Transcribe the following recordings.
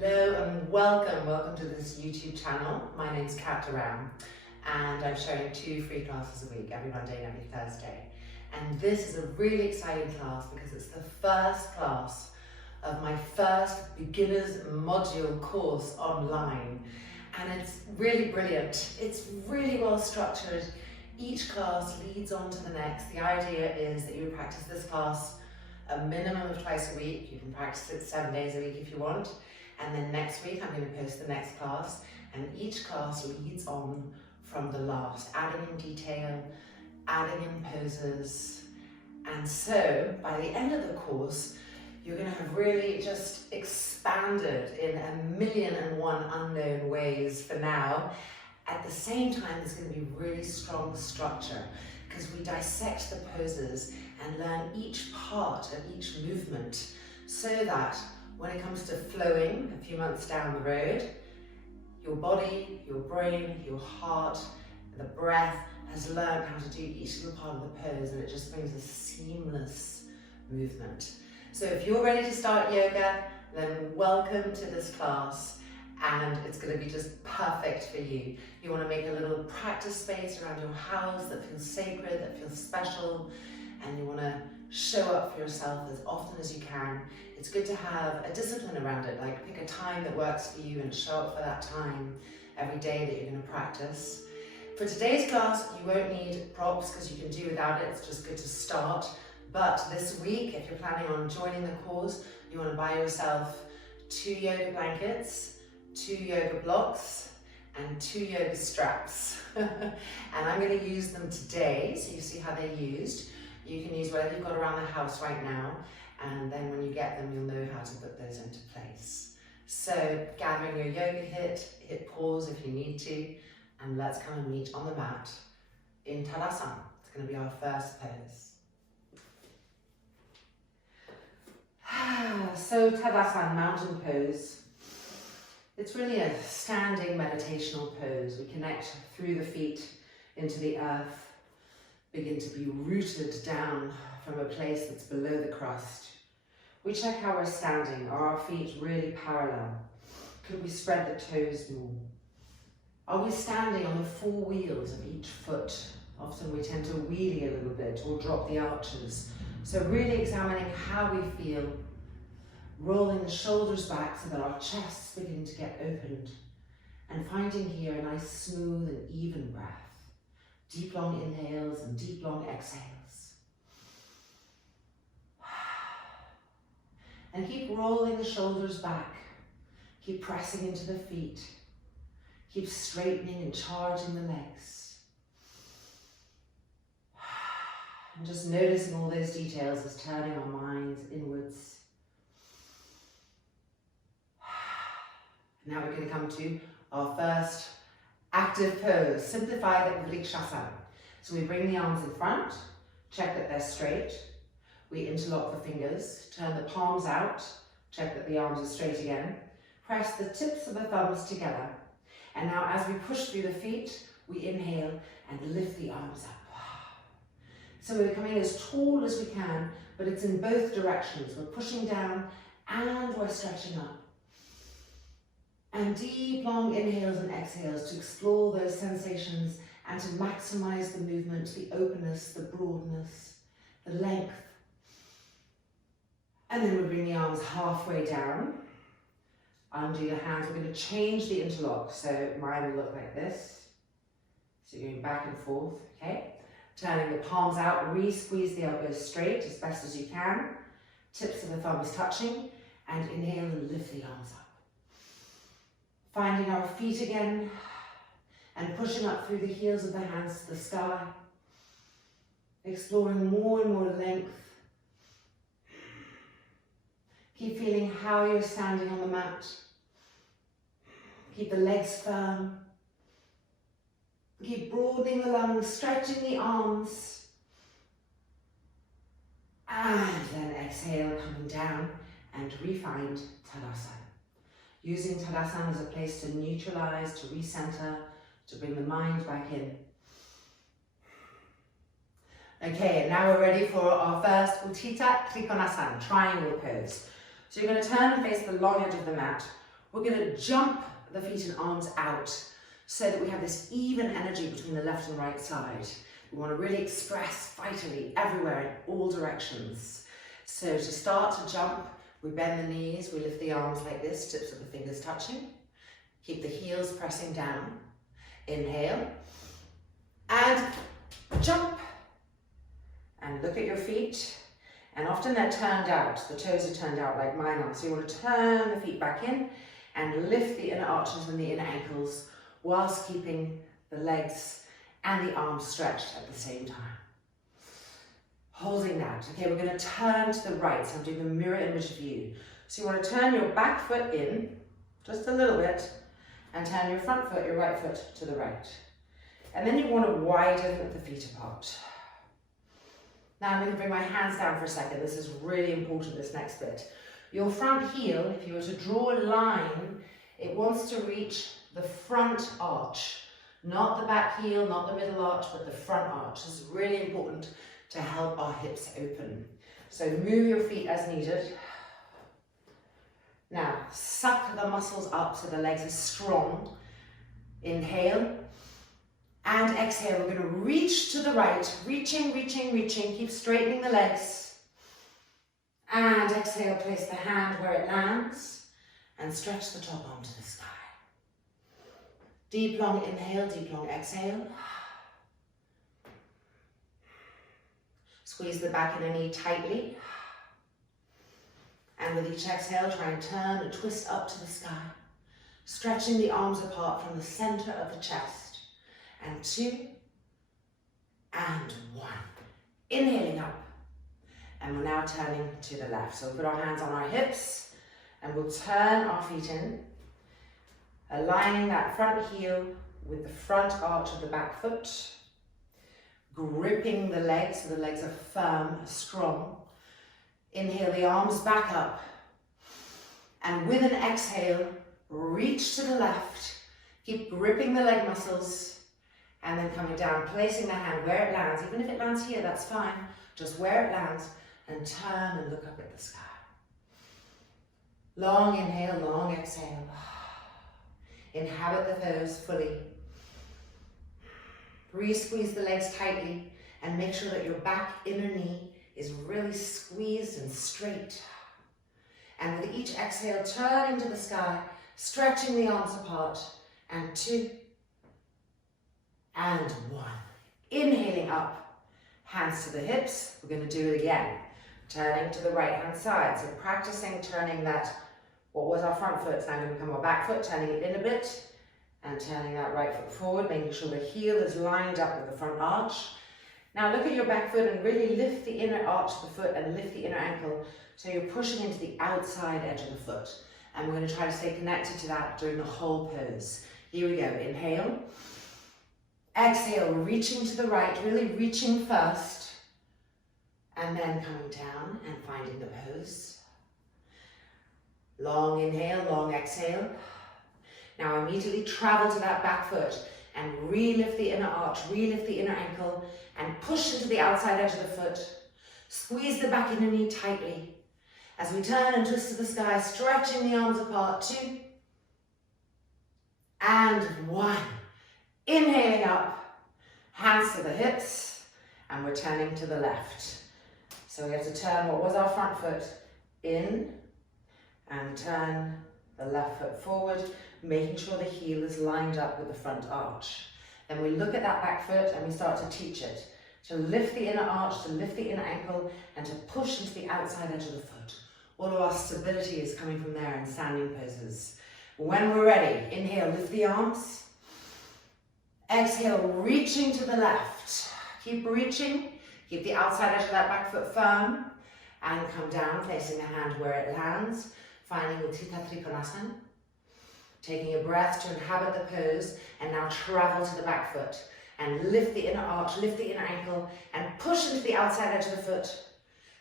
Hello and welcome to this YouTube channel. My name's Rham and I'm showing 2 free classes a week, every Monday and every Thursday. And this is a really exciting class because it's the first class of my first beginner's module course online. And it's really brilliant. It's really well structured. Each class leads on to the next. The idea is that you practice this class a minimum of twice a week. You can practice it 7 days a week if you want. And then next week I'm going to post the next class, and each class leads on from the last, adding in detail, adding in poses. And so by the end of the course, you're going to have really just expanded in 1,000,001 unknown ways for now. At the same time, there's going to be really strong structure because we dissect the poses and learn each part of each movement so that when it comes to flowing a few months down the road, your body, your brain, your heart, the breath has learned how to do each little part of the pose, and it just brings a seamless movement. So if you're ready to start yoga, then welcome to this class, and it's going to be just perfect for you. You want to make a little practice space around your house that feels sacred, that feels special, and you want to show up for yourself as often as you can. It's good to have a discipline around it, like pick a time that works for you and show up for that time every day that you're going to practice. For today's class, you won't need props because you can do without it. It's just good to start. But this week, if you're planning on joining the course, you want to buy yourself 2 yoga blankets, 2 yoga blocks, and 2 yoga straps. And I'm going to use them today, so you see how they're used. You can use whatever you've got around the house right now, and then when you get them, you'll know how to put those into place. So gathering your yoga hit pause if you need to, and let's come and meet on the mat in Tadasana. It's going to be our first pose. So Tadasana, mountain pose. It's really a standing meditational pose. We connect through the feet into the earth, begin to be rooted down from a place that's below the crust. We check how we're standing. Are our feet really parallel? Could we spread the toes more? Are we standing on the 4 wheels of each foot? Often we tend to wheelie a little bit or drop the arches. So really examining how we feel, rolling the shoulders back so that our chests begin to get opened, and finding here a nice smooth and even breath. Deep long inhales and deep long exhales. And keep rolling the shoulders back. Keep pressing into the feet. Keep straightening and charging the legs. And just noticing all those details as turning our minds inwards. Now we're going to come to our first active pose, simplified Vrikshasana. So we bring the arms in front, check that they're straight. We interlock the fingers, turn the palms out, check that the arms are straight again. Press the tips of the thumbs together. And now as we push through the feet, we inhale and lift the arms up. So we're coming as tall as we can, but it's in both directions. We're pushing down and we're stretching up. And deep, long inhales and exhales to explore those sensations and to maximize the movement, the openness, the broadness, the length. And then we bring the arms halfway down. Undo the hands. We're going to change the interlock. So mine will look like this. So you're going back and forth, okay? Turning the palms out, re-squeeze the elbows straight as best as you can. Tips of the thumbs touching, and inhale and lift the arms up. Finding our feet again and pushing up through the heels of the hands to the sky. Exploring more and more length. Keep feeling how you're standing on the mat. Keep the legs firm. Keep broadening the lungs, stretching the arms. And then exhale, coming down and re-find Tadasana. Using Tadasana as a place to neutralize, to recenter, to bring the mind back in. Okay, and now we're ready for our first Utthita Trikonasana, triangle pose. So you're going to turn and face the long edge of the mat, we're going to jump the feet and arms out so that we have this even energy between the left and right side. We want to really express vitally everywhere in all directions. So to start to jump, we bend the knees, we lift the arms like this, tips of the fingers touching. Keep the heels pressing down. Inhale. And jump. And look at your feet. And often they're turned out. The toes are turned out like mine are. So you want to turn the feet back in and lift the inner arches and the inner ankles whilst keeping the legs and the arms stretched at the same time. Holding that. Okay, we're going to turn to the right. So I'm doing the mirror image of you. So you want to turn your back foot in, just a little bit, and turn your front foot, your right foot, to the right. And then you want to widen the feet apart. Now I'm going to bring my hands down for a second. This is really important, this next bit. Your front heel, if you were to draw a line, it wants to reach the front arch. Not the back heel, not the middle arch, but the front arch. This is really important to help our hips open. So move your feet as needed. Now, suck the muscles up so the legs are strong. Inhale. And exhale, we're going to reach to the right. Reaching, reaching, reaching. Keep straightening the legs. And exhale, place the hand where it lands. And stretch the top arm to the sky. Deep, long inhale, deep, long exhale. Squeeze the back inner knee tightly. And with each exhale, try and turn and twist up to the sky. Stretching the arms apart from the center of the chest. And 2, and 1. Inhaling up. And we're now turning to the left. So we'll put our hands on our hips and we'll turn our feet in, aligning that front heel with the front arch of the back foot, gripping the legs so the legs are firm, strong. Inhale the arms back up. And with an exhale, reach to the left. Keep gripping the leg muscles. And then coming down, placing the hand where it lands. Even if it lands here, that's fine. Just where it lands. And turn and look up at the sky. Long inhale, long exhale. Inhabit the pose fully. Re-squeeze the legs tightly and make sure that your back inner knee is really squeezed and straight. And with each exhale, turn into the sky, stretching the arms apart. And 2, and 1. Inhaling up, hands to the hips. We're going to do it again. Turning to the right hand side. So practicing turning that, what was our front foot, it's now going to become our back foot, turning it in a bit. And turning that right foot forward, making sure the heel is lined up with the front arch. Now look at your back foot and really lift the inner arch of the foot and lift the inner ankle so you're pushing into the outside edge of the foot. And we're going to try to stay connected to that during the whole pose. Here we go. Inhale. Exhale, reaching to the right, really reaching first. And then coming down and finding the pose. Long inhale, long exhale. Now immediately travel to that back foot and re-lift the inner arch, re-lift the inner ankle and push into the outside edge of the foot. Squeeze the back inner knee tightly. As we turn and twist to the sky, stretching the arms apart. 2, and 1. Inhaling up, hands to the hips, and we're turning to the left. So we have to turn what was our front foot in and turn the left foot forward, making sure the heel is lined up with the front arch. Then we look at that back foot and we start to teach it to lift the inner arch, to lift the inner ankle, and to push into the outside edge of the foot. All of our stability is coming from there in standing poses. When we're ready, inhale, lift the arms. Exhale, reaching to the left. Keep reaching. Keep the outside edge of that back foot firm. And come down, placing the hand where it lands. Finding Utthita Trikonasana. Taking a breath to inhabit the pose. And now travel to the back foot. And lift the inner arch, lift the inner ankle. And push into the outside edge of the foot.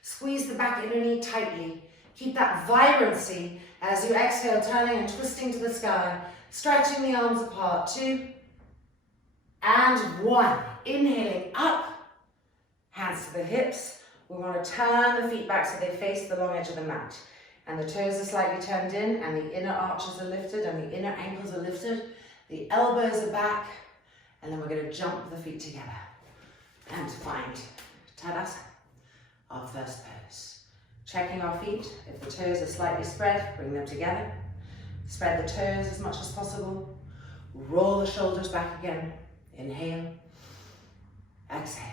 Squeeze the back inner knee tightly. Keep that vibrancy as you exhale, turning and twisting to the sky. Stretching the arms apart. 2, and 1. Inhaling up. Hands to the hips. We want to turn the feet back so they face the long edge of the mat. and the toes are slightly turned in, and the inner arches are lifted, and the inner ankles are lifted. The elbows are back, and then we're going to jump the feet together and find Tadasana, our first pose. Checking our feet. If the toes are slightly spread, bring them together. Spread the toes as much as possible. Roll the shoulders back again. Inhale. Exhale.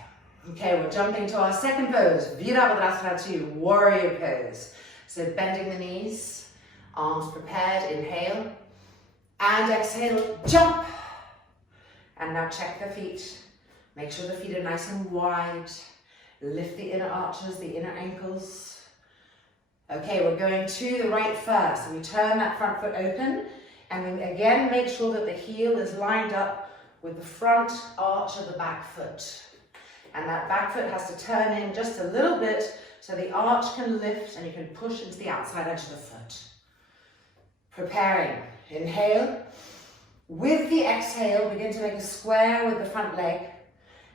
Okay, we're jumping to our second pose. Virabhadrasana 2, warrior pose. So bending the knees, arms prepared, inhale. And exhale, jump. And now check the feet. Make sure the feet are nice and wide. Lift the inner arches, the inner ankles. Okay, we're going to the right first. So we turn that front foot open, and we again make sure that the heel is lined up with the front arch of the back foot. And that back foot has to turn in just a little bit so the arch can lift and you can push into the outside edge of the foot. Preparing. Inhale. With the exhale, begin to make a square with the front leg.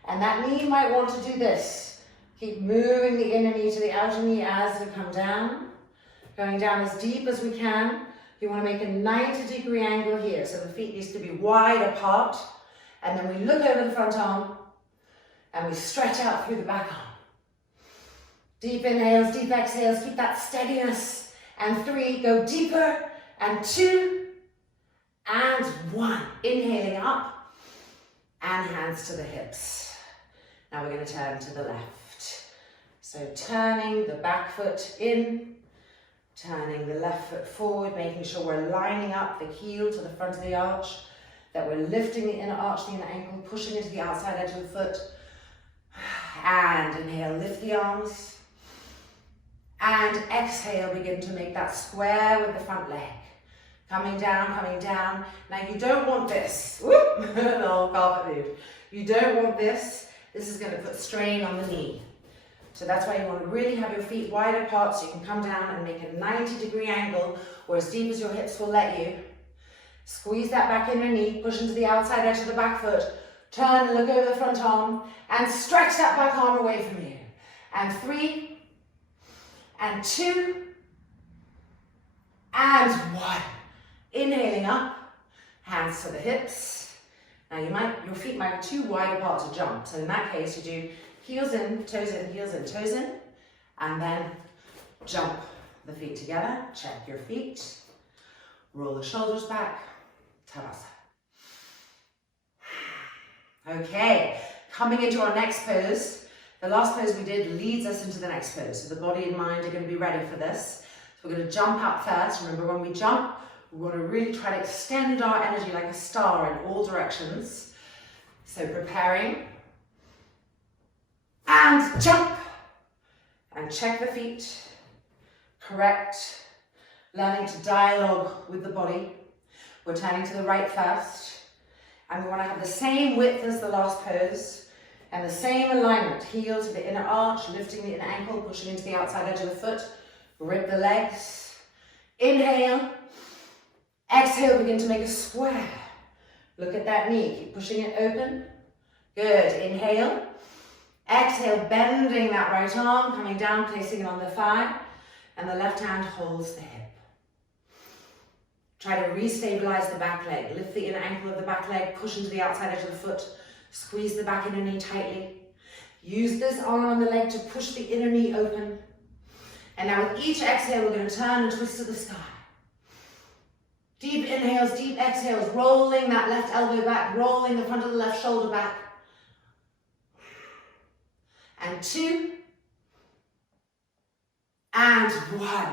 And that knee might want to do this. Keep moving the inner knee to the outer knee as we come down. Going down as deep as we can. You want to make a 90-degree angle here. So the feet needs to be wide apart. And then we look over the front arm. And we stretch out through the back arm. Deep inhales, deep exhales. Keep that steadiness. And 3, go deeper. And 2. And 1. Inhaling up. And hands to the hips. Now we're going to turn to the left. So turning the back foot in, turning the left foot forward, making sure we're lining up the heel to the front of the arch, that we're lifting the inner arch, the inner ankle, pushing into the outside edge of the foot. And inhale, lift the arms. And exhale, begin to make that square with the front leg. Coming down, coming down. Now you don't want this. Whoop, no, carpet move. You don't want this. This is going to put strain on the knee. So that's why you want to really have your feet wide apart so you can come down and make a 90-degree angle or as deep as your hips will let you. Squeeze that back inner knee, push into the outside edge of the back foot. Turn and look over the front arm and stretch that back arm away from you. And 3, and 2, and 1. Inhaling up, hands to the hips. Now your feet might be too wide apart to jump. So in that case, you do heels in, toes in, heels in, toes in, and then jump the feet together. Check your feet. Roll the shoulders back. Tadasana. Okay, coming into our next pose. The last pose we did leads us into the next pose. So the body and mind are going to be ready for this. So we're going to jump up first. Remember, when we jump, we want to really try to extend our energy like a star in all directions. So preparing. And jump. And check the feet. Correct. Learning to dialogue with the body. We're turning to the right first. And we want to have the same width as the last pose. And the same alignment. Heel to the inner arch, lifting the inner ankle, pushing into the outside edge of the foot. Rip the legs. Inhale. Exhale, begin to make a square. Look at that knee. Keep pushing it open. Good. Inhale. Exhale, bending that right arm, coming down, placing it on the thigh. And the left hand holds the hip. Try to re-stabilize the back leg. Lift the inner ankle of the back leg, push into the outside edge of the foot. Squeeze the back inner knee tightly. Use this arm on the leg to push the inner knee open. And now with each exhale, we're going to turn and twist to the sky. Deep inhales, deep exhales, rolling that left elbow back, rolling the front of the left shoulder back. And 2. And 1.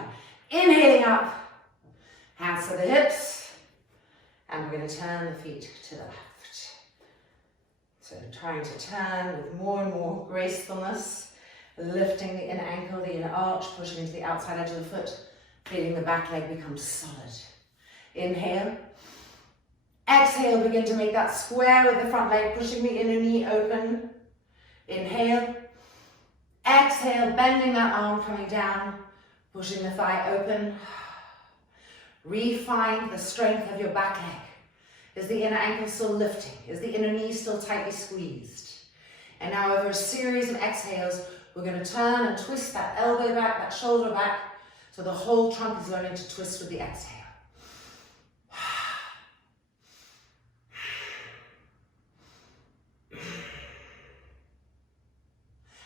Inhaling up. Hands to the hips. And we're going to turn the feet to the left. So trying to turn with more and more gracefulness. Lifting the inner ankle, the inner arch, pushing into the outside edge of the foot. Feeling the back leg become solid. Inhale. Exhale, begin to make that square with the front leg, pushing the inner knee open. Inhale. Exhale, bending that arm, coming down, pushing the thigh open. Refine the strength of your back leg. Is the inner ankle still lifting? Is the inner knee still tightly squeezed? And now over a series of exhales, we're going to turn and twist that elbow back, that shoulder back, So the whole trunk is learning to twist with the exhale.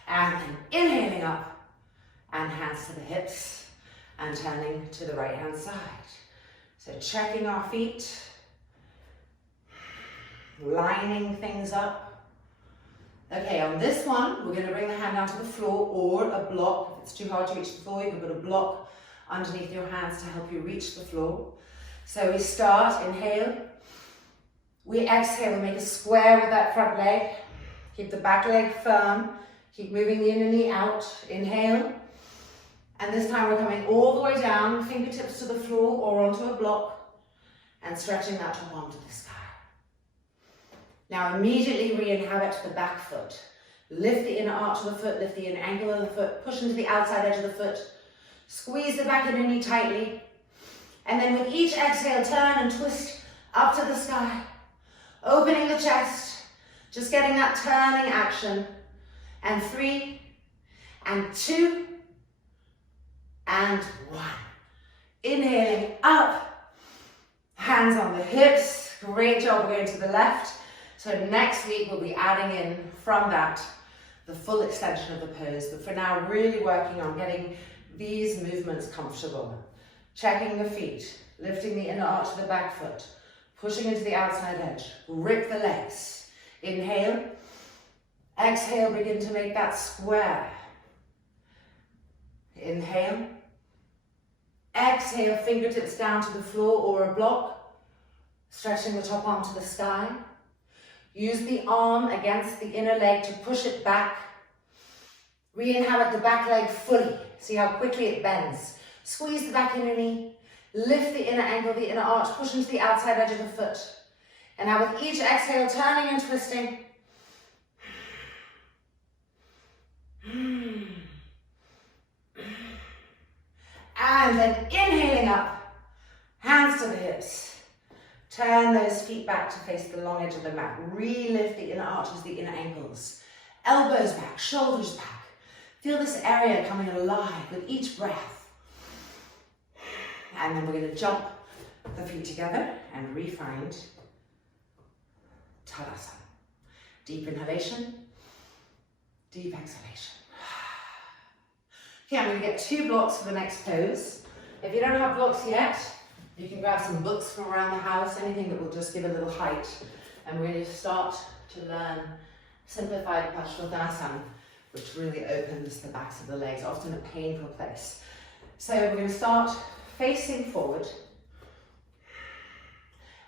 And then inhaling up and hands to the hips and turning to the right hand side. So checking our feet, lining things up. Okay, on this one, we're going to bring the hand down to the floor or a block. If it's too hard to reach the floor, you can put a block underneath your hands to help you reach the floor. So we start, inhale. We exhale, we make a square with that front leg. Keep the back leg firm. Keep moving the inner knee out. Inhale. And this time we're coming all the way down, fingertips to the floor or onto a block, and stretching that top arm to the sky. Now immediately re-inhabit the back foot. Lift the inner arch of the foot, lift the inner ankle of the foot, push into the outside edge of the foot. Squeeze the back inner knee tightly. And then with each exhale, turn and twist up to the sky. Opening the chest, just getting that turning action. And 3, and 2, and 1. Inhaling up, hands on the hips. Great job, we're going to the left. So next week we'll be adding in from that the full extension of the pose. But for now, really working on getting these movements comfortable. Checking the feet, lifting the inner arch of the back foot, pushing into the outside edge. Grip the legs. Inhale. Exhale, begin to make that square. Inhale. Exhale, fingertips down to the floor or a block. Stretching the top arm to the sky. Use the arm against the inner leg to push it back. Re-inhabit the back leg fully. See how quickly it bends. Squeeze the back inner knee. Lift the inner ankle, the inner arch. Push into the outside edge of the foot. And now with each exhale, turning and twisting. And then inhaling up, hands to the hips. Turn those feet back to face the long edge of the mat. Re-lift the inner arches, the inner ankles. Elbows back, shoulders back. Feel this area coming alive with each breath. And then we're going to jump the feet together and re-find Tadasana. Deep inhalation, deep exhalation. Okay, I'm going to get 2 blocks for the next pose. If you don't have blocks yet, you can grab some books from around the house, anything that will just give a little height. And we're going to start to learn simplified Paschimottanasana, which really opens the backs of the legs, often a painful place. So we're going to start facing forward.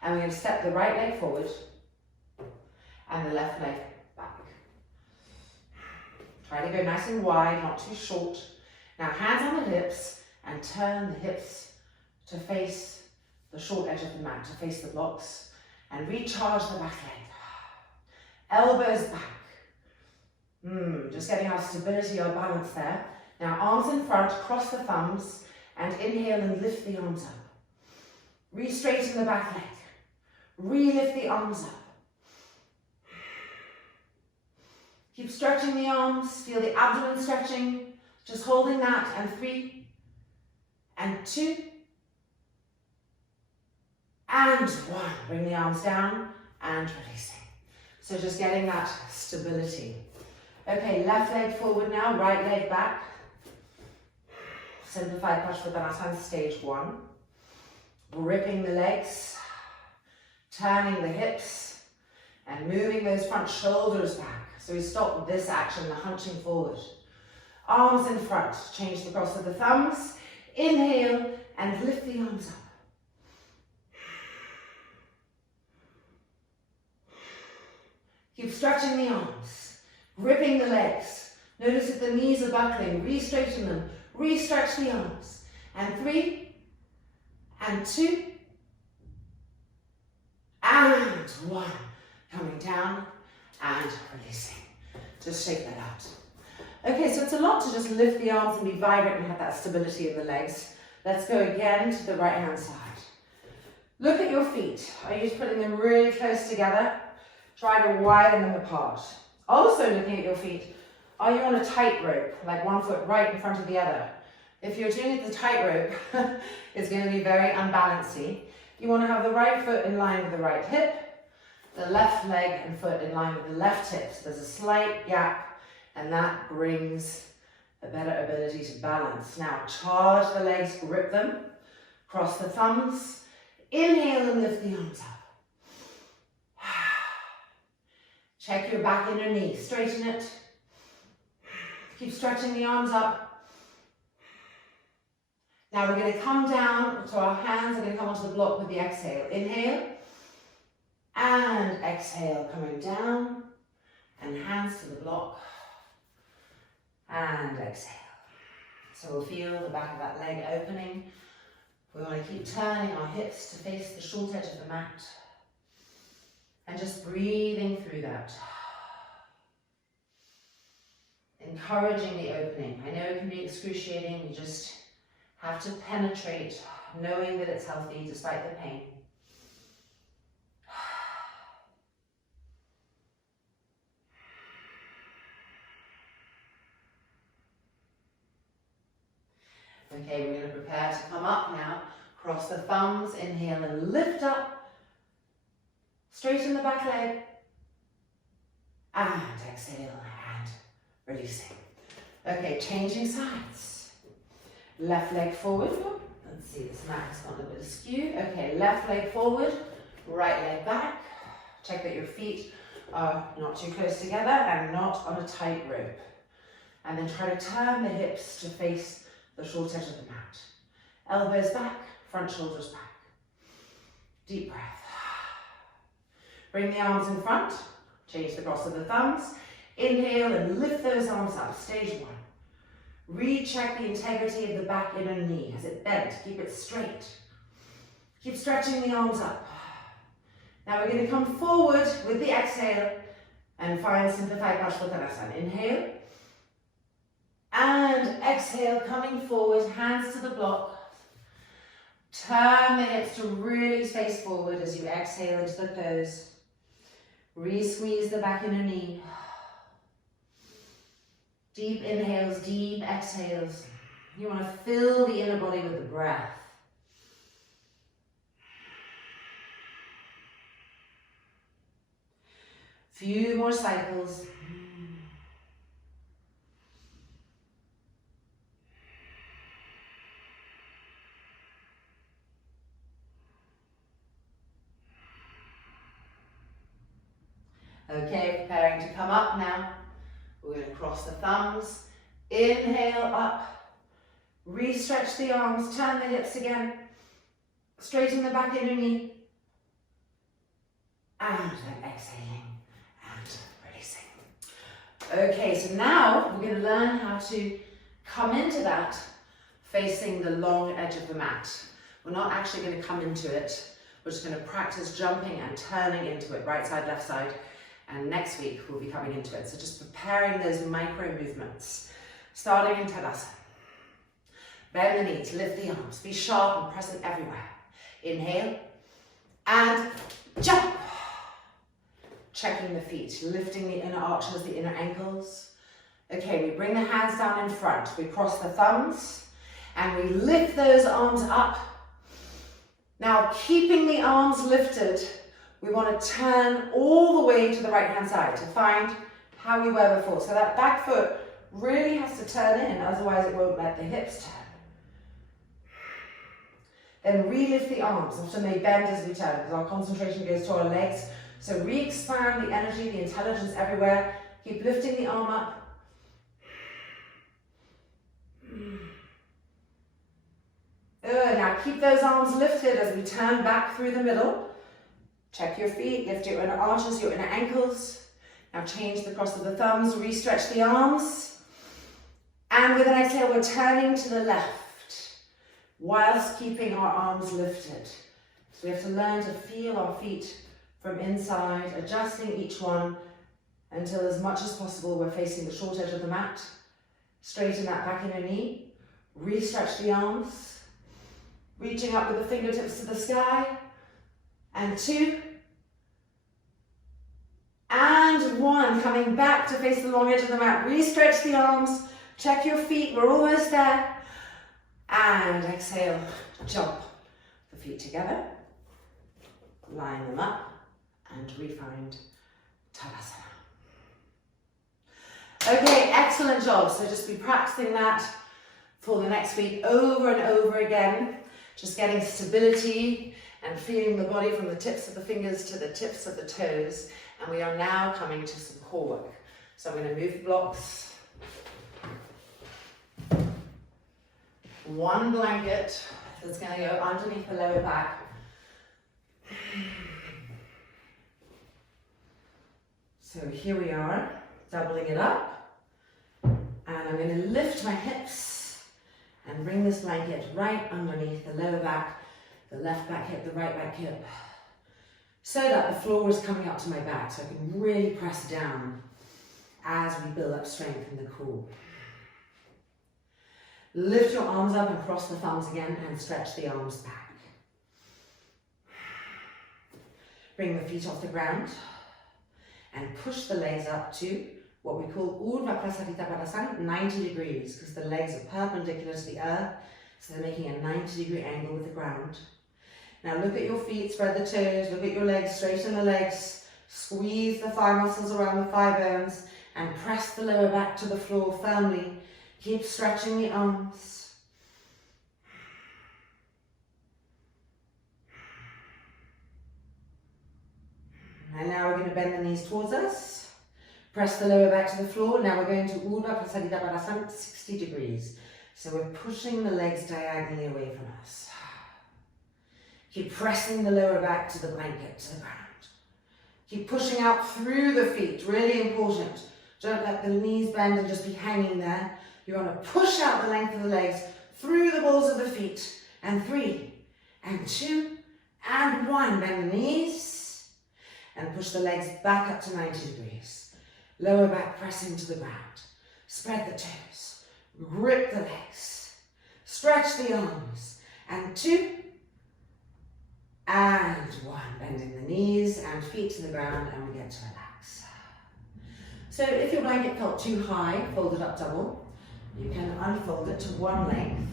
And we're going to step the right leg forward and the left leg back. Try to go nice and wide, not too short. Now hands on the hips and turn the hips to face the short edge of the mat, to face the blocks, and recharge the back leg. Elbows back. Just getting our stability, our balance there. Now arms in front, cross the thumbs, and inhale and lift the arms up. Re-straighten the back leg. Re-lift the arms up. Keep stretching the arms, feel the abdomen stretching. Just holding that, and 3, and 2, and 1. Bring the arms down and releasing. So just getting that stability. Okay, left leg forward now, right leg back. Simplified Paschimottanasana, stage 1. Gripping the legs, turning the hips, and moving those front shoulders back. So we stop this action, the hunching forward. Arms in front, change the cross of the thumbs. Inhale and lift the arms up. Keep stretching the arms, gripping the legs. Notice if the knees are buckling, re-straighten them, re-stretch the arms. And 3, and 2, and 1. Coming down and releasing. Just shake that out. Okay, so it's a lot to just lift the arms and be vibrant and have that stability in the legs. Let's go again to the right hand side. Look at your feet. Are you just putting them really close together? Try to widen them apart. Also looking at your feet, are you on a tightrope, like one foot right in front of the other? If you're doing it the tightrope, it's going to be very unbalancy. You want to have the right foot in line with the right hip, the left leg and foot in line with the left hip. So there's a slight gap, and that brings a better ability to balance. Now charge the legs, grip them, cross the thumbs, inhale and lift the arms up. Check your back inner knee, straighten it. Keep stretching the arms up. Now we're going to come down, so our hands are going to come onto the block with the exhale. Inhale and exhale, coming down, and hands to the block, and exhale. So we'll feel the back of that leg opening. We want to keep turning our hips to face the short edge of the mat, and just breathing through that. Encouraging the opening. I know it can be excruciating, you just have to penetrate, knowing that it's healthy despite the pain. Okay, we're going to prepare to come up now. Cross the thumbs, inhale and lift up. Straighten the back leg. And exhale and releasing. Okay, changing sides. Left leg forward. Let's see, this mat has got a bit askew. Okay, left leg forward, right leg back. Check that your feet are not too close together and not on a tight rope. And then try to turn the hips to face the short edge of the mat. Elbows back, front shoulders back. Deep breath. Bring the arms in front. Change the cross of the thumbs. Inhale and lift those arms up. Stage one. Recheck the integrity of the back inner knee. Has it bent? Keep it straight. Keep stretching the arms up. Now we're going to come forward with the exhale and find simplified Parsvottanasana. Inhale. And exhale, coming forward, hands to the block. Turn the hips to really face forward as you exhale into the pose. Re-squeeze the back inner knee. Deep inhales, deep exhales. You want to fill the inner body with the breath. Few more cycles. Okay, preparing to come up now. We're going to cross the thumbs, inhale up, re-stretch the arms, turn the hips again, straighten the back inner knee, and then exhaling and releasing. Okay, so now we're going to learn how to come into that facing the long edge of the mat. We're not actually going to come into it, we're just going to practice jumping and turning into it, right side, left side. And next week we'll be coming into it. So just preparing those micro movements. Starting in Tadasana. Bend the knees, lift the arms. Be sharp and present everywhere. Inhale. And jump. Checking the feet. Lifting the inner arches, the inner ankles. Okay, we bring the hands down in front. We cross the thumbs. And we lift those arms up. Now keeping the arms lifted, we want to turn all the way to the right-hand side to find how we were before. So that back foot really has to turn in, otherwise it won't let the hips turn. Then re-lift the arms. Often they bend as we turn because our concentration goes to our legs. So re-expand the energy, the intelligence everywhere. Keep lifting the arm up. Now keep those arms lifted as we turn back through the middle. Check your feet, lift your inner arches, your inner ankles. Now change the cross of the thumbs, re-stretch the arms. And with an exhale, we're turning to the left whilst keeping our arms lifted. So we have to learn to feel our feet from inside, adjusting each one until as much as possible we're facing the short edge of the mat. Straighten that back inner knee, re-stretch the arms, reaching up with the fingertips to the sky. And 2, and 1, coming back to face the long edge of the mat. Re-stretch the arms, check your feet, we're almost there. And exhale, jump the feet together, line them up, and we find Tadasana. Okay, excellent job. So just be practicing that for the next week over and over again, just getting stability and feeling the body from the tips of the fingers to the tips of the toes. And we are now coming to some core work. So I'm going to move the blocks. One blanket that's going to go underneath the lower back. So here we are, doubling it up. And I'm going to lift my hips and bring this blanket right underneath the lower back, the left back hip, the right back hip, so that the floor is coming up to my back, so I can really press down as we build up strength in the core. Lift your arms up and cross the thumbs again and stretch the arms back. Bring the feet off the ground and push the legs up to what we call Urdhva Prasarita Padasana, 90 degrees, because the legs are perpendicular to the earth, so they're making a 90-degree angle with the ground. Now look at your feet, spread the toes, look at your legs, straighten the legs, squeeze the thigh muscles around the thigh bones, and press the lower back to the floor firmly. Keep stretching the arms. And now we're going to bend the knees towards us. Press the lower back to the floor. Now we're going to Urdhva Prasarita Padasana, 60 degrees. So we're pushing the legs diagonally away from us. Keep pressing the lower back to the blanket, to the ground. Keep pushing out through the feet, really important. Don't let the knees bend and just be hanging there. You want to push out the length of the legs through the balls of the feet. And 3, and 2, and 1. Bend the knees and push the legs back up to 90 degrees. Lower back pressing to the ground. Spread the toes. Grip the legs. Stretch the arms. And 2, and 1. Bending the knees and feet to the ground, and we get to relax. So if your blanket felt too high, fold it up double. You can unfold it to one length.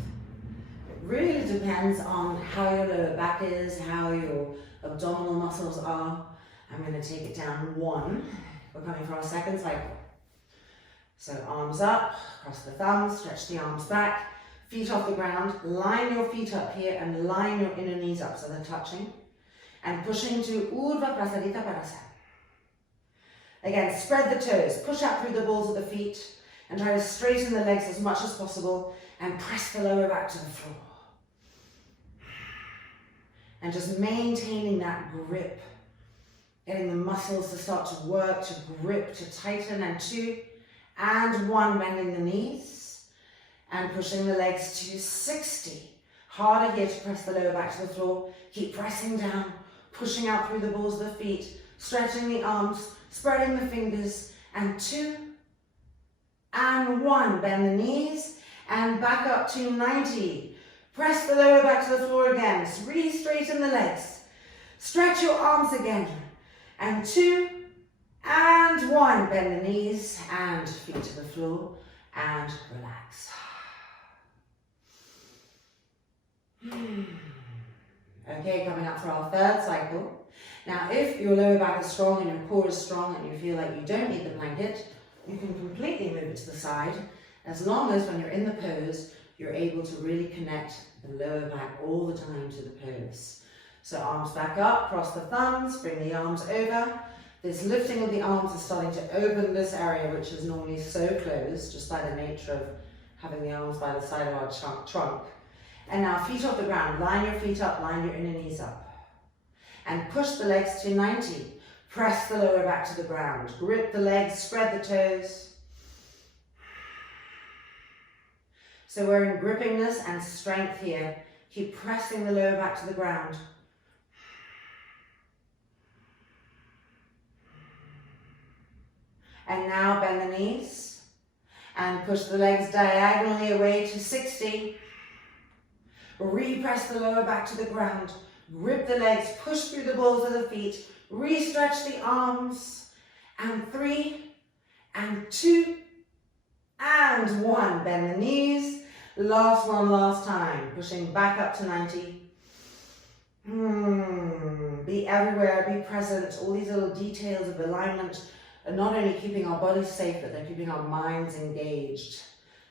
It really depends on how your lower back is, how your abdominal muscles are. I'm going to take it down 1. We're coming for our second cycle. So arms up, cross the thumbs, stretch the arms back, feet off the ground, line your feet up here and line your inner knees up so they're touching. And pushing to Urdhva Prasarita Padasana. Again, spread the toes, push out through the balls of the feet, and try to straighten the legs as much as possible and press the lower back to the floor. And just maintaining that grip, getting the muscles to start to work, to grip, to tighten, and 2, and 1, bending the knees and pushing the legs to 60. Harder here to press the lower back to the floor. Keep pressing down, pushing out through the balls of the feet, stretching the arms, spreading the fingers, and 2, and 1. Bend the knees and back up to 90. Press the lower back to the floor again. Re-straighten the legs. Stretch your arms again. And 2, and 1. Bend the knees and feet to the floor and relax. Okay, coming up for our third cycle. Now, if your lower back is strong and your core is strong and you feel like you don't need the blanket, you can completely move it to the side, as long as when you're in the pose, you're able to really connect the lower back all the time to the pose. So arms back up, cross the thumbs, bring the arms over. This lifting of the arms is starting to open this area, which is normally so closed, just by the nature of having the arms by the side of our trunk. And now feet off the ground, line your feet up, line your inner knees up. And push the legs to 90. Press the lower back to the ground. Grip the legs, spread the toes. So we're in grippingness and strength here. Keep pressing the lower back to the ground. And now bend the knees and push the legs diagonally away to 60. Repress the lower back to the ground. Grip the legs, push through the balls of the feet. Re-stretch the arms. And 3, and 2, and 1. Bend the knees. Last one, last time. Pushing back up to 90. Be everywhere, be present. All these little details of alignment are not only keeping our bodies safe, but they're keeping our minds engaged.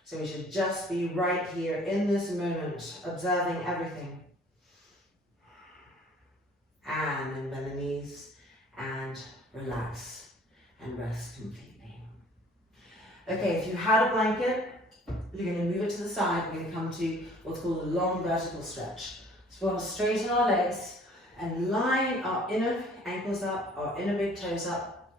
So we should just be right here in this moment, observing everything. And then bend the knees and relax and rest completely. Okay, if you had a blanket, you're going to move it to the side. We're going to come to what's called a long vertical stretch. So we want to straighten our legs and line our inner ankles up, our inner big toes up,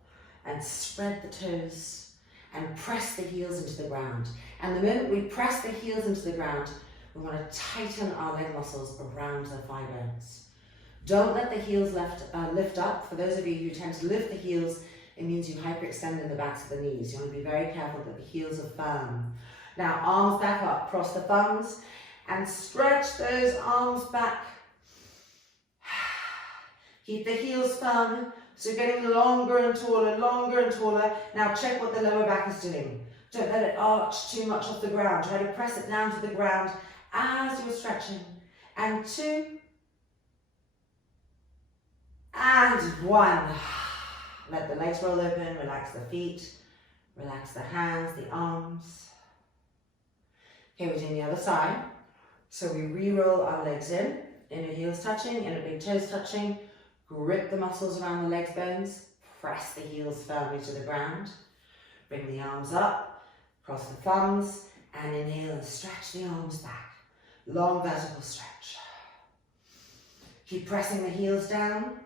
and spread the toes and press the heels into the ground. And the moment we press the heels into the ground, we want to tighten our leg muscles around the thigh bones. Don't let the heels lift up. For those of you who tend to lift the heels, it means you hyperextend in the backs of the knees. You want to be very careful that the heels are firm. Now, arms back up, cross the thumbs, and stretch those arms back. Keep the heels firm, so getting longer and taller, longer and taller. Now check what the lower back is doing. Don't let it arch too much off the ground. Try to press it down to the ground as you're stretching. And 2. And 1. Let the legs roll open, relax the feet, relax the hands, the arms. Okay, we're doing the other side. So we re-roll our legs in, inner heels touching, inner big toes touching, grip the muscles around the legs bones, press the heels firmly to the ground, bring the arms up, cross the thumbs, and inhale and stretch the arms back. Long vertical stretch. Keep pressing the heels down.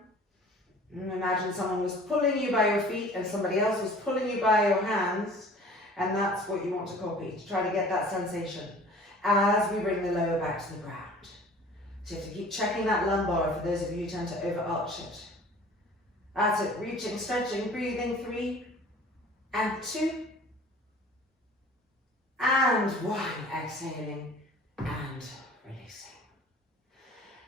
Imagine someone was pulling you by your feet and somebody else was pulling you by your hands, and that's what you want to copy, to try to get that sensation as we bring the lower back to the ground. So you have to keep checking that lumbar for those of you who tend to over-arch it. That's it, reaching, stretching, breathing, 3 and 2 and 1, exhaling and releasing.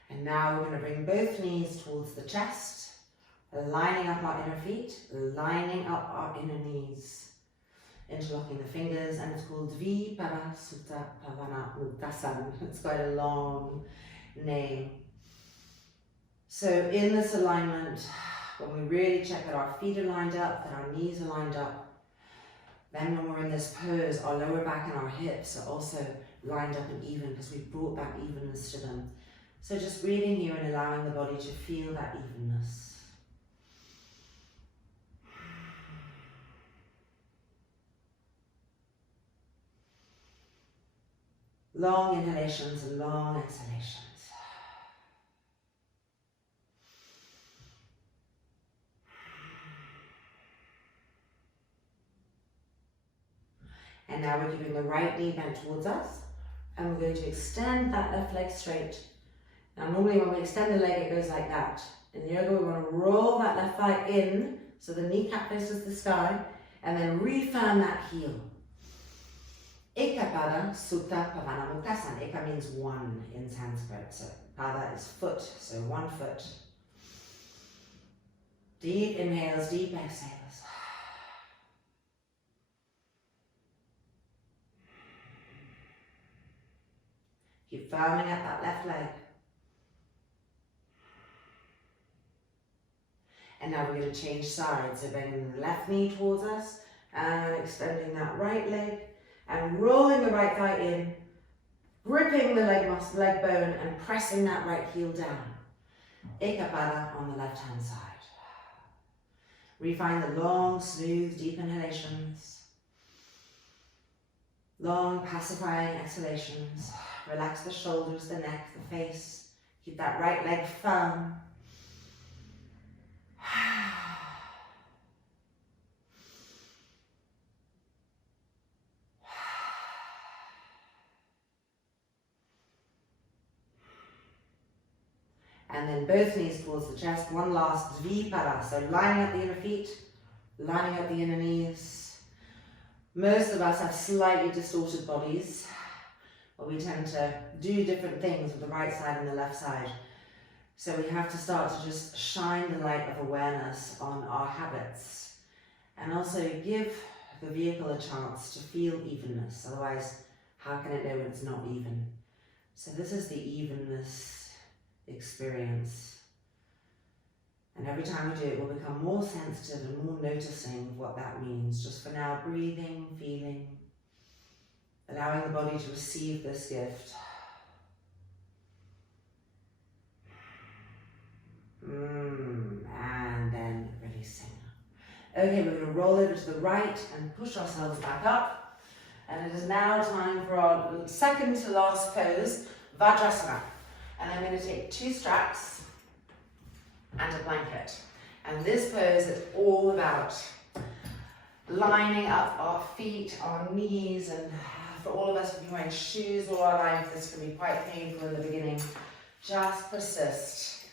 And now we're going to bring both knees towards the chest, lining up our inner feet, lining up our inner knees, interlocking the fingers, and it's called Viparasutta Pavana Uttasana. It's quite a long name. So in this alignment, when we really check that our feet are lined up, that our knees are lined up, then when we're in this pose, our lower back and our hips are also lined up and even because we've brought back evenness to them. So just breathing here and allowing the body to feel that evenness. Long inhalations and long exhalations. And now we're keeping the right knee bent towards us, and we're going to extend that left leg straight. Now normally when we extend the leg, it goes like that. In yoga, we want to roll that left thigh in, so the kneecap faces the sky, and then refirm that heel. Ekapada Sutta Pavana Muktasana. Eka means one in Sanskrit, so pada is foot, so 1 foot. Deep inhales, deep exhales. Keep firming up that left leg. And now we're going to change sides, so bringing the left knee towards us and extending that right leg and rolling the right thigh in, gripping the leg bone and pressing that right heel down. Ekapada on the left hand side. Refine the long, smooth, deep inhalations. Long, pacifying exhalations. Relax the shoulders, the neck, the face. Keep that right leg firm. And then both knees towards the chest. One last Dvipara. So lining up the inner feet, lining up the inner knees. Most of us have slightly distorted bodies, but we tend to do different things with the right side and the left side. So we have to start to just shine the light of awareness on our habits and also give the vehicle a chance to feel evenness. Otherwise, How can it know when it's not even? So this is the evenness experience. And every time we do it, we'll become more sensitive and more noticing of what that means. Just for now, breathing, feeling, allowing the body to receive this gift. And then releasing. Okay, we're going to roll over to the right and push ourselves back up. And it is now time for our second to last pose, Vajrasana. And I'm going to take 2 straps and a blanket. And this pose is all about lining up our feet, our knees, and for all of us who've been wearing shoes all our life, this can be quite painful in the beginning. Just persist.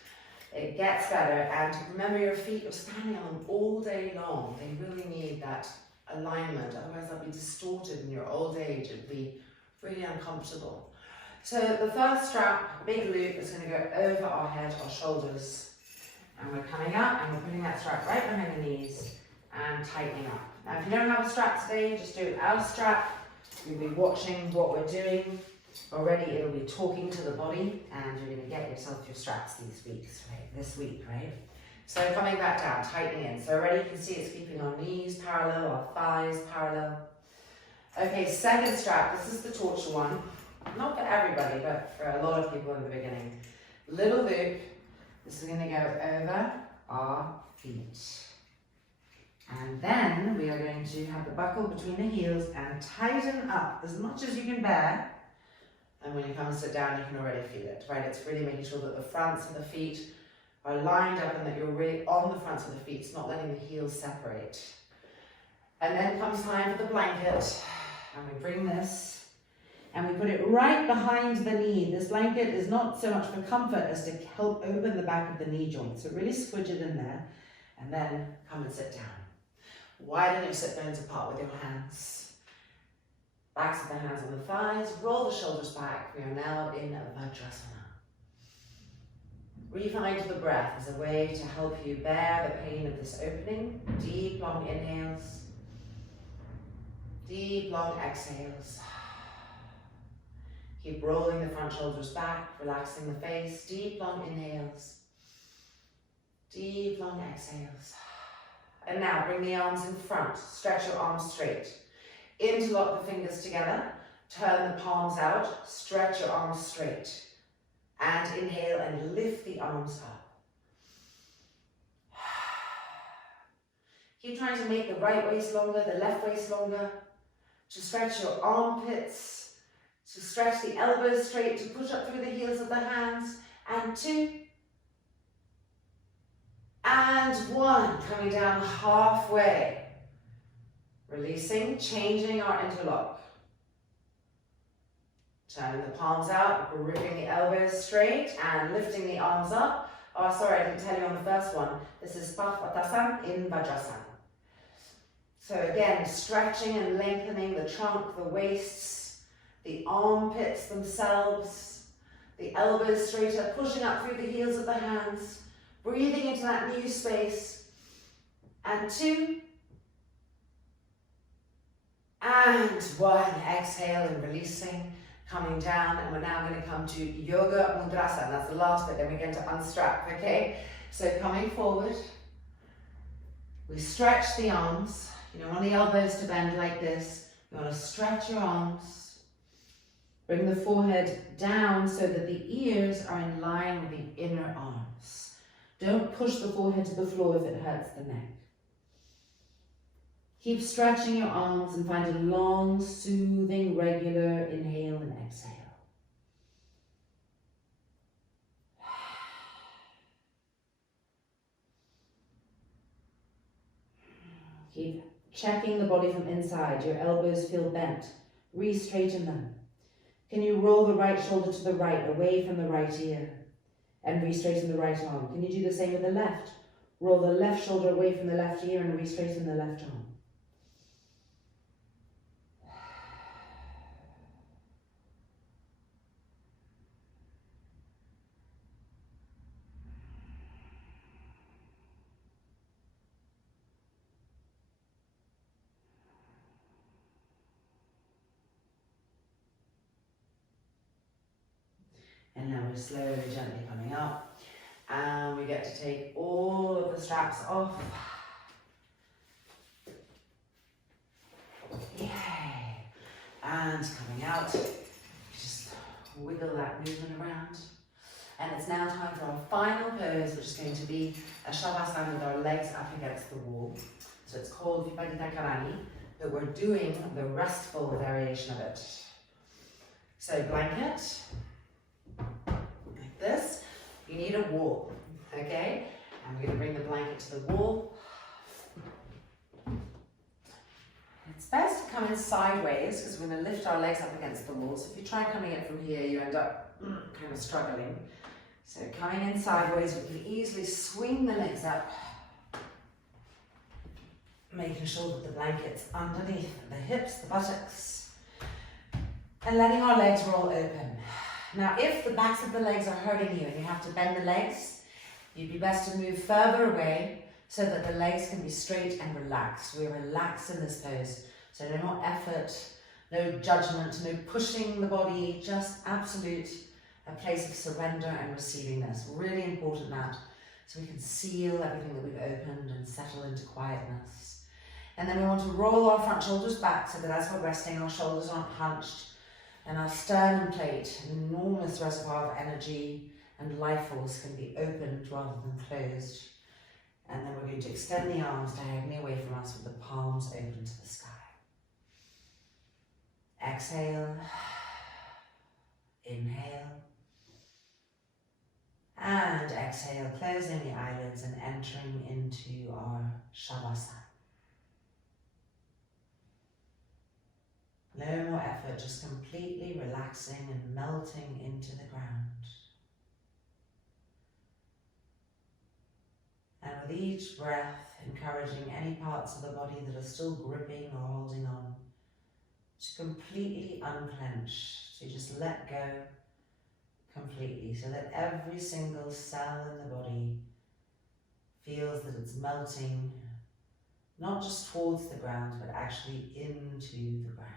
It gets better, and remember your feet are standing on them all day long. They really need that alignment, otherwise they'll be distorted in your old age. It'd be really uncomfortable. So the first strap, big loop, is going to go over our head, our shoulders. And we're coming up and we're putting that strap right behind the knees and tightening up. Now if you don't have a strap today, just do it without a strap. You'll be watching what we're doing. Already it'll be talking to the body, and you're going to get yourself your straps this week, right? So coming back down, tightening in. So already you can see it's keeping our knees parallel, our thighs parallel. Okay, second strap, this is the torture one. Not for everybody, but for a lot of people in the beginning. Little loop. This is going to go over our feet. And then we are going to have the buckle between the heels and tighten up as much as you can bear. And when you come and sit down, you can already feel it, right? It's really making sure that the fronts of the feet are lined up and that you're really on the fronts of the feet. It's not letting the heels separate. And then comes time for the blanket. And we bring this and we put it right behind the knee. This blanket is not so much for comfort as to help open the back of the knee joint. So really squidge it in there and then come and sit down. Widen your sit bones apart with your hands. Backs of the hands on the thighs, roll the shoulders back. We are now in Vajrasana. Revive the breath as a way to help you bear the pain of this opening. Deep, long inhales. Deep, long exhales. Keep rolling the front shoulders back, relaxing the face. Deep, long inhales. Deep, long exhales. And now bring the arms in front. Stretch your arms straight. Interlock the fingers together, turn the palms out, stretch your arms straight. And inhale and lift the arms up. Keep trying to make the right waist longer, the left waist longer, to stretch your armpits, to stretch the elbows straight, to push up through the heels of the hands. And 2. And 1, coming down halfway. Releasing, changing our interlock. Turning the palms out, gripping the elbows straight and lifting the arms up. Oh, sorry, I didn't tell you on the first one. This is Pathvatasana in Vajrasana. So again, stretching and lengthening the trunk, the waists, the armpits themselves, the elbows straighter, pushing up through the heels of the hands, breathing into that new space. And 2. And 1, exhale and releasing, coming down, and we're now going to come to Yoga Mudrasana. That's the last bit, then we're going to unstrap, okay? So coming forward, we stretch the arms. You don't want the elbows to bend like this. You want to stretch your arms. Bring the forehead down so that the ears are in line with the inner arms. Don't push the forehead to the floor if it hurts the neck. Keep stretching your arms and find a long, soothing, regular inhale and exhale. Keep checking the body from inside. Your elbows feel bent. Re-straighten them. Can you roll the right shoulder to the right, away from the right ear? And re-straighten the right arm. Can you do the same with the left? Roll the left shoulder away from the left ear and re-straighten the left arm. And now we're slowly, gently coming up. And we get to take all of the straps off. Yay! And coming out, just wiggle that movement around. And it's now time for our final pose, which is going to be a Shavasana with our legs up against the wall. So it's called Viparita Karani, but we're doing the restful variation of it. So blanket, like this. You need a wall, okay? And we're going to bring the blanket to the wall. It's best to come in sideways because we're going to lift our legs up against the wall. So if you try coming in from here, you end up kind of struggling. So coming in sideways, we can easily swing the legs up, making sure that the blanket's underneath the hips, the buttocks, and letting our legs roll open. Now, if the backs of the legs are hurting you and you have to bend the legs, you'd be best to move further away so that the legs can be straight and relaxed. We're relaxed in this pose, so no effort, no judgment, no pushing the body, just absolute a place of surrender and receivingness. Really important that, so we can seal everything that we've opened and settle into quietness. And then we want to roll our front shoulders back so that as we're resting, our shoulders aren't hunched, and our sternum plate, an enormous reservoir of energy and life force, can be opened rather than closed. And then we're going to extend the arms diagonally away from us with the palms open to the sky. Exhale, inhale, and exhale, closing the eyelids and entering into our Shavasana. No more effort, just completely relaxing and melting into the ground. And with each breath, encouraging any parts of the body that are still gripping or holding on to completely unclench, to just let go completely, so that every single cell in the body feels that it's melting, not just towards the ground, but actually into the ground.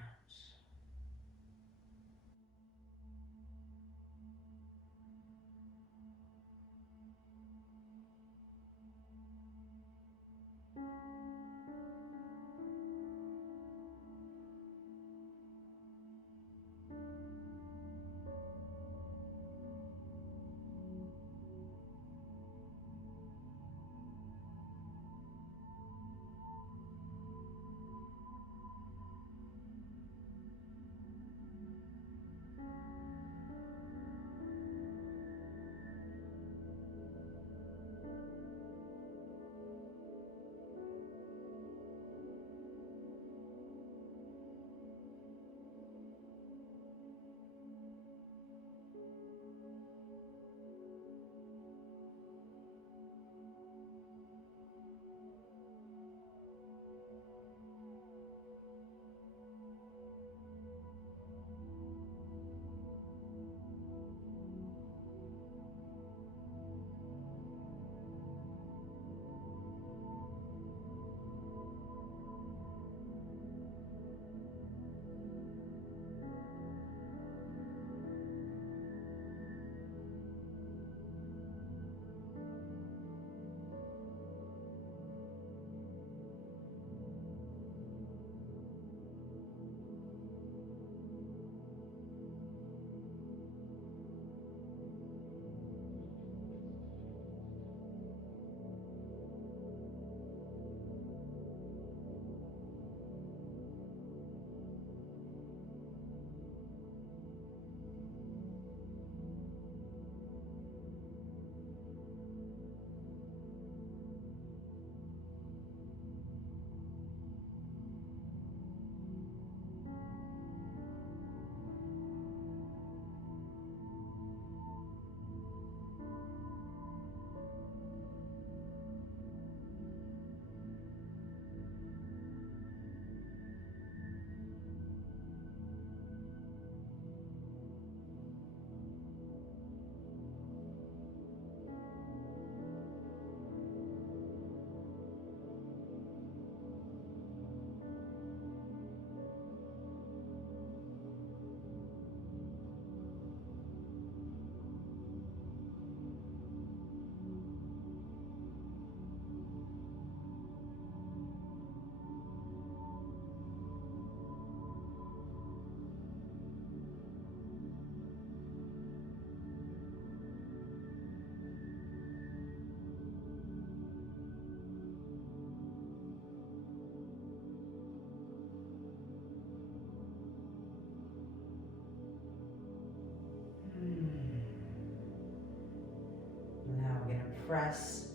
press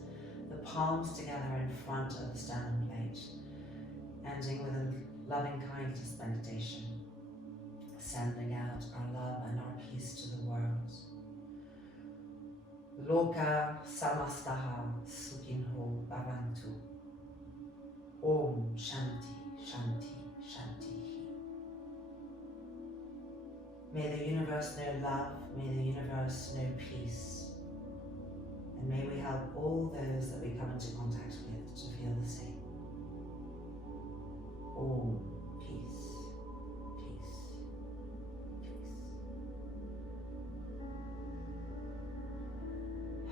the palms together in front of the sternum plate, ending with a loving kindness meditation, sending out our love and our peace to the world. Loka samastaha sukhinho bhavantu. Om Shanti, Shanti, Shanti. May the universe know love, may the universe know peace, and may we help all those that we come into contact with to feel the same. Om, peace, peace, peace.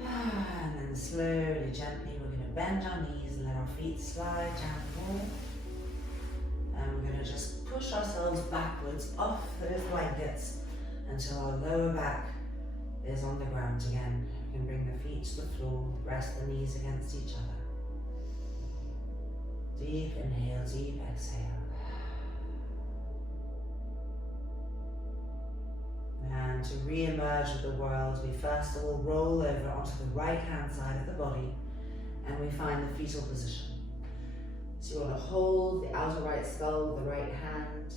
And then slowly, gently, we're going to bend our knees and let our feet slide down the wall. And we're going to just push ourselves backwards off those blankets until our lower back is on the ground again. We can bring the feet to the floor, rest the knees against each other. Deep inhale, deep exhale. And to re-emerge with the world, we first of all roll over onto the right hand side of the body and we find the fetal position. So you want to hold the outer right skull with the right hand,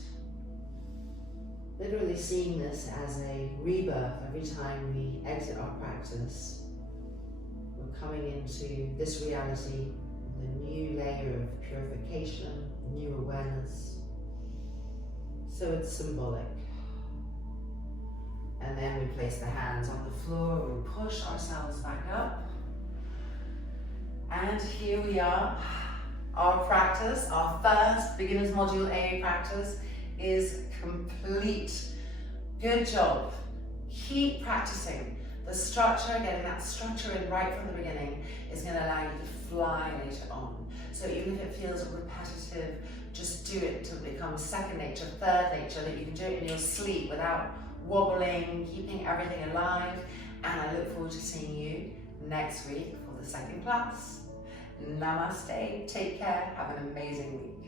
literally seeing this as a rebirth every time we exit our practice. We're coming into this reality with a new layer of purification, new awareness. So it's symbolic. And then we place the hands on the floor, we push ourselves back up. And here we are. Our practice, our first beginner's module AA practice is complete. Good job. Keep practicing. The structure, getting that structure in right from the beginning is going to allow you to fly later on. So even if it feels repetitive, just do it until it becomes second nature, third nature, that you can do it in your sleep without wobbling, keeping everything alive. And I look forward to seeing you next week for the second class. Namaste, take care, have an amazing week.